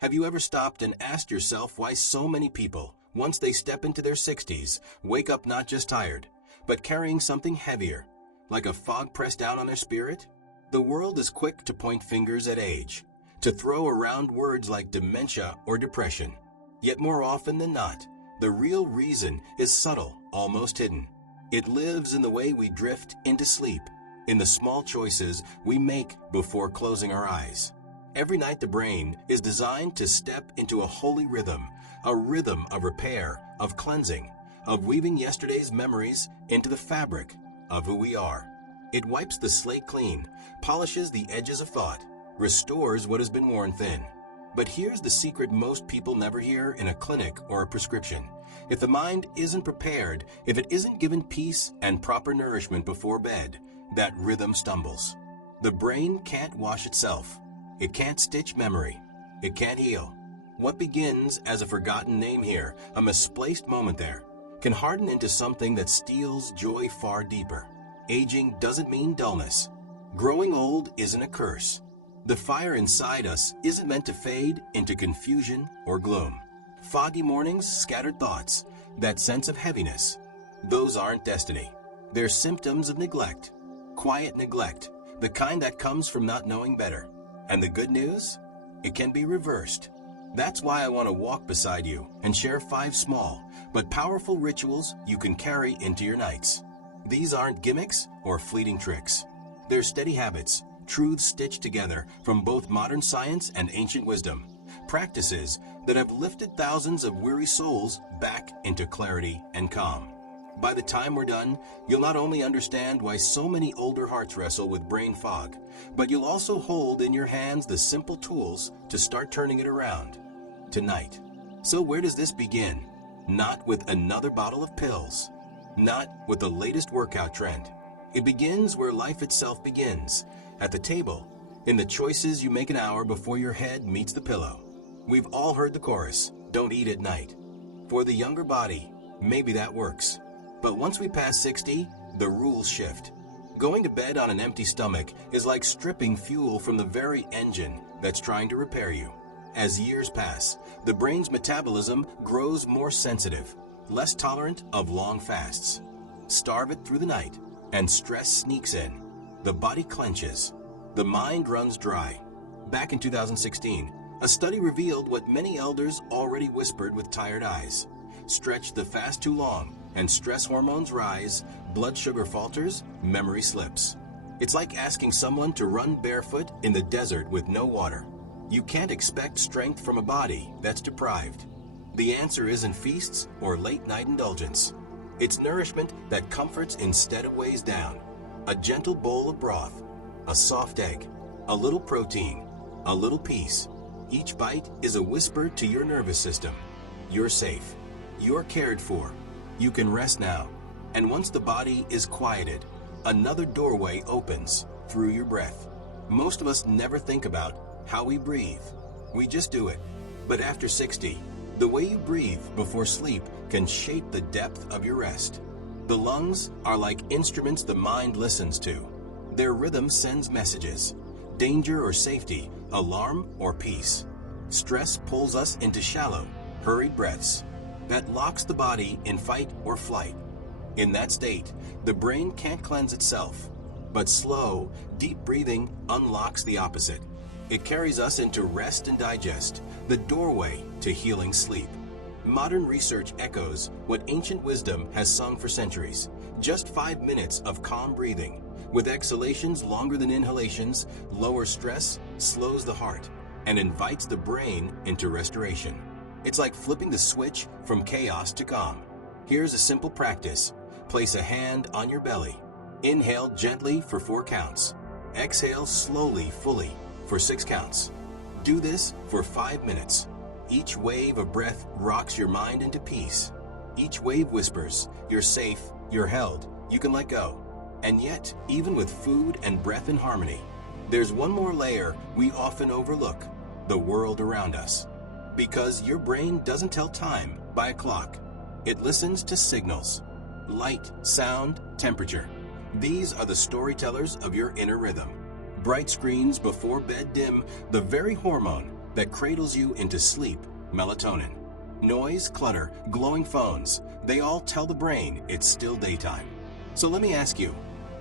Have you ever stopped and asked yourself why so many people, once they step into their 60s, wake up not just tired, but carrying something heavier, like a fog pressed down on their spirit? The world is quick to point fingers at age, to throw around words like dementia or depression. Yet more often than not, the real reason is subtle, almost hidden. It lives in the way we drift into sleep, in the small choices we make before closing our eyes. Every night the brain is designed to step into a holy rhythm, a rhythm of repair, of cleansing, of weaving yesterday's memories into the fabric of who we are. It wipes the slate clean, polishes the edges of thought, restores what has been worn thin. But here's the secret most people never hear in a clinic or a prescription. If the mind isn't prepared, if it isn't given peace and proper nourishment before bed, that rhythm stumbles. The brain can't wash itself. It can't stitch memory. It can't heal. What begins as a forgotten name here, a misplaced moment there, can harden into something that steals joy far deeper. Aging doesn't mean dullness. Growing old isn't a curse. The fire inside us isn't meant to fade into confusion or gloom. Foggy mornings, scattered thoughts, that sense of heaviness, those aren't destiny. They're symptoms of neglect. Quiet neglect, the kind that comes from not knowing better. And the good news? It can be reversed. That's why I want to walk beside you and share 5 small but powerful rituals you can carry into your nights. These aren't gimmicks or fleeting tricks. They're steady habits, truths stitched together from both modern science and ancient wisdom. Practices that have lifted thousands of weary souls back into clarity and calm. By the time we're done, you'll not only understand why so many older hearts wrestle with brain fog, but you'll also hold in your hands the simple tools to start turning it around. Tonight. So where does this begin? Not with another bottle of pills. Not with the latest workout trend. It begins where life itself begins. At the table, in the choices you make an hour before your head meets the pillow. We've all heard the chorus, don't eat at night. For the younger body, maybe that works. But once we pass 60, the rules shift. Going to bed on an empty stomach is like stripping fuel from the very engine that's trying to repair you. As years pass, the brain's metabolism grows more sensitive, less tolerant of long fasts. Starve it through the night, and stress sneaks in. The body clenches. The mind runs dry. Back in 2016, a study revealed what many elders already whispered with tired eyes. Stretch the fast too long, and stress hormones rise, blood sugar falters, memory slips. It's like asking someone to run barefoot in the desert with no water. You can't expect strength from a body that's deprived. The answer isn't feasts or late-night indulgence. It's nourishment that comforts instead of weighs down. A gentle bowl of broth, a soft egg, a little protein, a little peace. Each bite is a whisper to your nervous system. You're safe. You're cared for. You can rest now. And once the body is quieted, another doorway opens through your breath. Most of us never think about how we breathe. We just do it. But after 60, the way you breathe before sleep can shape the depth of your rest. The lungs are like instruments the mind listens to. Their rhythm sends messages. Danger or safety, alarm or peace. Stress pulls us into shallow, hurried breaths. That locks the body in fight or flight. In that state, the brain can't cleanse itself. But slow, deep breathing unlocks the opposite. It carries us into rest and digest, the doorway to healing sleep. Modern research echoes what ancient wisdom has sung for centuries. Just 5 minutes of calm breathing, with exhalations longer than inhalations, lowers stress, slows the heart, and invites the brain into restoration. It's like flipping the switch from chaos to calm. Here's a simple practice. Place a hand on your belly. Inhale gently for 4 counts. Exhale slowly, fully, for 6 counts. Do this for 5 minutes. Each wave of breath rocks your mind into peace. Each wave whispers, you're safe, you're held, you can let go. And yet, even with food and breath in harmony, there's one more layer we often overlook, the world around us. Because your brain doesn't tell time by a clock. It listens to signals. Light, sound, temperature. These are the storytellers of your inner rhythm. Bright screens before bed dim the very hormone that cradles you into sleep, melatonin. Noise, clutter, glowing phones, they all tell the brain it's still daytime. So let me ask you,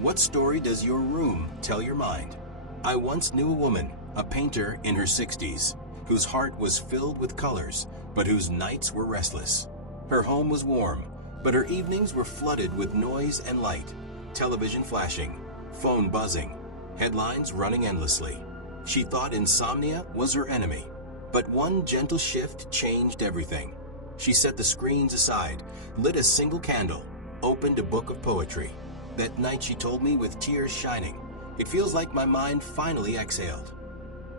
what story does your room tell your mind? I once knew a woman, a painter in her 60s, whose heart was filled with colors, but whose nights were restless. Her home was warm, but her evenings were flooded with noise and light, television flashing, phone buzzing, headlines running endlessly. She thought insomnia was her enemy, but one gentle shift changed everything. She set the screens aside, lit a single candle, opened a book of poetry. That night she told me with tears shining, "It feels like my mind finally exhaled."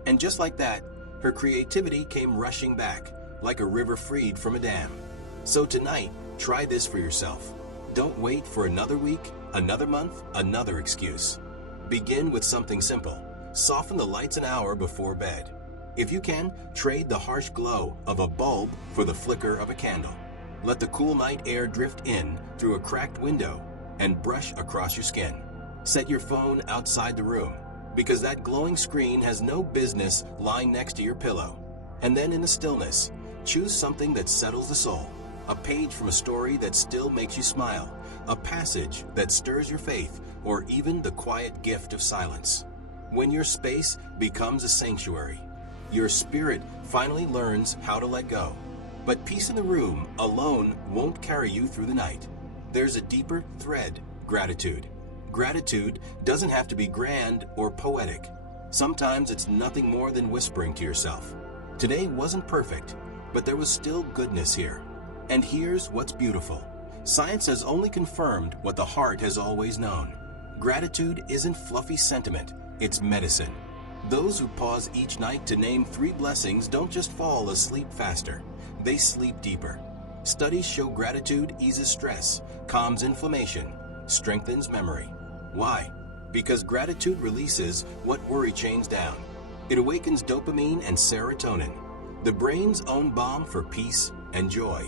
And just like that, her creativity came rushing back, like a river freed from a dam. So tonight, try this for yourself. Don't wait for another week, another month, another excuse. Begin with something simple. Soften the lights an hour before bed. If you can, trade the harsh glow of a bulb for the flicker of a candle. Let the cool night air drift in through a cracked window and brush across your skin. Set your phone outside the room, because that glowing screen has no business lying next to your pillow. And then in the stillness, choose something that settles the soul. A page from a story that still makes you smile, a passage that stirs your faith, or even the quiet gift of silence. When your space becomes a sanctuary, your spirit finally learns how to let go. But peace in the room alone won't carry you through the night. There's a deeper thread, gratitude. Gratitude doesn't have to be grand or poetic. Sometimes it's nothing more than whispering to yourself, "Today wasn't perfect, but there was still goodness here." And here's what's beautiful. Science has only confirmed what the heart has always known. Gratitude isn't fluffy sentiment, it's medicine. Those who pause each night to name 3 blessings don't just fall asleep faster, they sleep deeper. Studies show gratitude eases stress, calms inflammation, strengthens memory. Why? Because gratitude releases what worry chains down. It awakens dopamine and serotonin, the brain's own balm for peace and joy.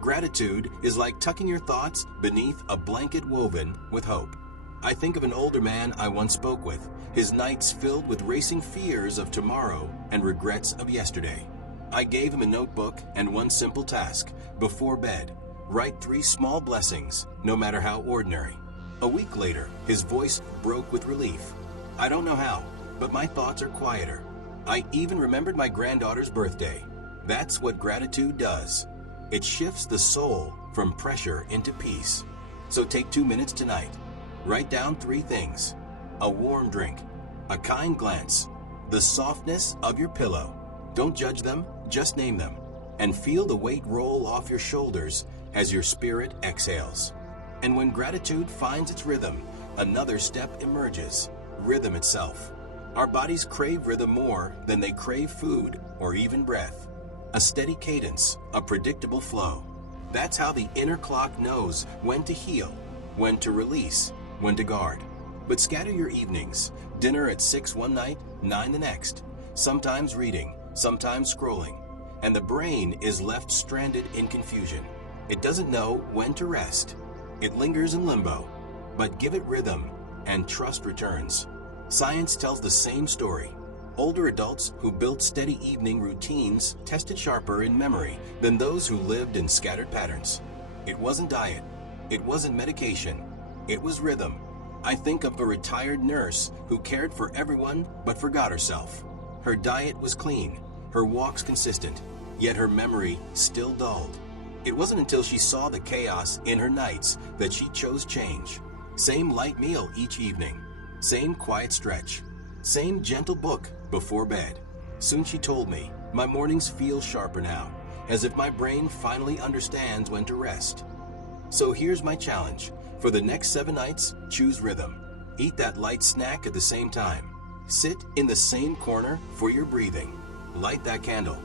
Gratitude is like tucking your thoughts beneath a blanket woven with hope. I think of an older man I once spoke with, his nights filled with racing fears of tomorrow and regrets of yesterday. I gave him a notebook and one simple task: before bed, write 3 small blessings, no matter how ordinary. A week later, his voice broke with relief. I don't know how, but my thoughts are quieter. I even remembered my granddaughter's birthday. That's what gratitude does. It shifts the soul from pressure into peace. So take 2 minutes tonight. Write down 3 things: a warm drink, a kind glance, the softness of your pillow. Don't judge them, just name them, and feel the weight roll off your shoulders as your spirit exhales. And when gratitude finds its rhythm, another step emerges: rhythm itself. Our bodies crave rhythm more than they crave food or even breath. A steady cadence, a predictable flow. That's how the inner clock knows when to heal, when to release, when to guard. But scatter your evenings: dinner at 6 one night, 9 the next, sometimes reading, sometimes scrolling, and the brain is left stranded in confusion. It doesn't know when to rest. It lingers in limbo, but give it rhythm and trust returns. Science tells the same story. Older adults who built steady evening routines tested sharper in memory than those who lived in scattered patterns. It wasn't diet, it wasn't medication, it was rhythm. I think of a retired nurse who cared for everyone but forgot herself. Her diet was clean, her walks consistent, yet her memory still dulled. It wasn't until she saw the chaos in her nights that she chose change. Same light meal each evening, same quiet stretch, same gentle book before bed. Soon she told me, "My mornings feel sharper now, as if my brain finally understands when to rest." So here's my challenge. For the next 7 nights, choose rhythm. Eat that light snack at the same time. Sit in the same corner for your breathing. Light that candle.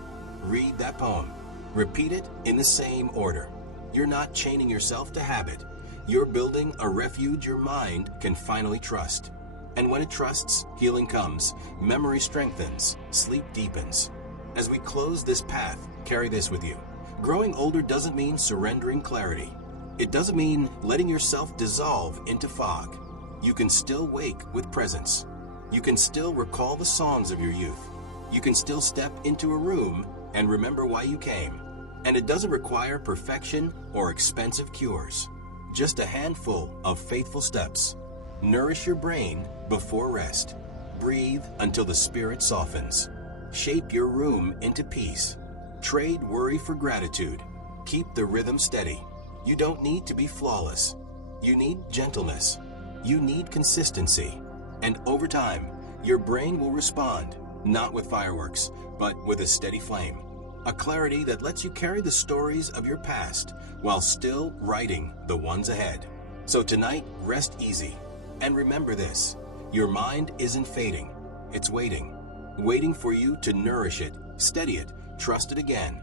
Read that poem. Repeat it in the same order. You're not chaining yourself to habit. You're building a refuge your mind can finally trust. And when it trusts, healing comes, memory strengthens, sleep deepens. As we close this path, carry this with you. Growing older doesn't mean surrendering clarity. It doesn't mean letting yourself dissolve into fog. You can still wake with presence. You can still recall the songs of your youth. You can still step into a room and remember why you came. And it doesn't require perfection or expensive cures. Just a handful of faithful steps. Nourish your brain before rest. Breathe until the spirit softens. Shape your room into peace. Trade worry for gratitude. Keep the rhythm steady. You don't need to be flawless. You need gentleness. You need consistency. And over time, your brain will respond, not with fireworks, but with a steady flame. A clarity that lets you carry the stories of your past while still writing the ones ahead. So tonight, rest easy. And remember this, your mind isn't fading. It's waiting for you to nourish it, steady it, trust it again.